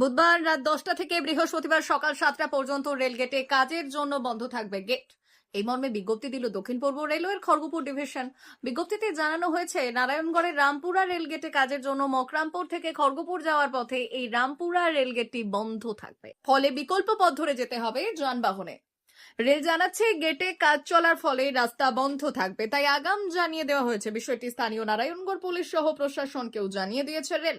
বুধবার রাত দশটা থেকে বৃহস্পতিবার সকাল সাতটা পর্যন্ত রেলগেটে কাজের জন্য বন্ধ থাকবে গেট। এই মর্মে বিজ্ঞপ্তি দিল দক্ষিণ পূর্ব রেলওয়ের খড়গপুর ডিভিশন। বিজ্ঞপ্তিতে জানানো হয়েছে, নারায়ণগড়ের রামপুরা রেলগেটে কাজের জন্য মকরামপুর থেকে খড়গপুর যাওয়ার পথে এই রামপুরা রেলগেটটি বন্ধ থাকবে। ফলে বিকল্প পথ ধরে যেতে হবে যানবাহনে। রেল জানাচ্ছে, গেটে কাজ চলার ফলে রাস্তা বন্ধ থাকবে। তাই আগাম জানিয়ে দেওয়া হয়েছে, বিষয়টি স্থানীয় নারায়ণগড় পুলিশ সহ প্রশাসনকেও জানিয়ে দিয়েছে রেল।